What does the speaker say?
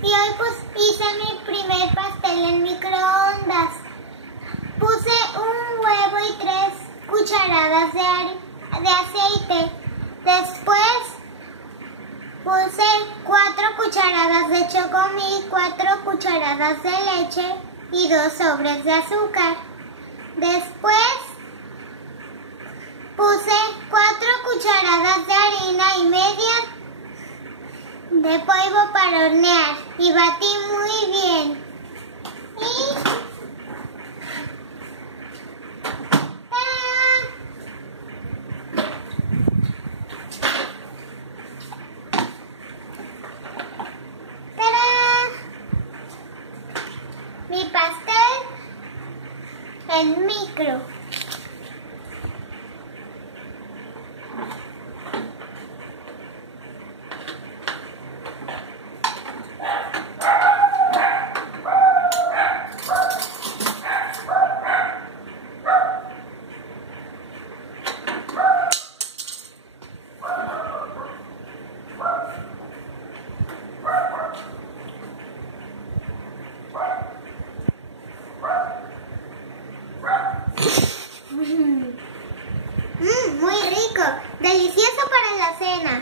Y hoy pues hice mi primer pastel en microondas. Puse un huevo y 3 cucharadas de aceite. Después puse 4 cucharadas de chocomil, 4 cucharadas de leche y 2 sobres de azúcar. Después puse 4 cucharadas de harina y media de polvo para hornear y batí muy bien. Y ¡tarán! ¡Tarán! Mi pastel en micro. Muy rico, delicioso para la cena.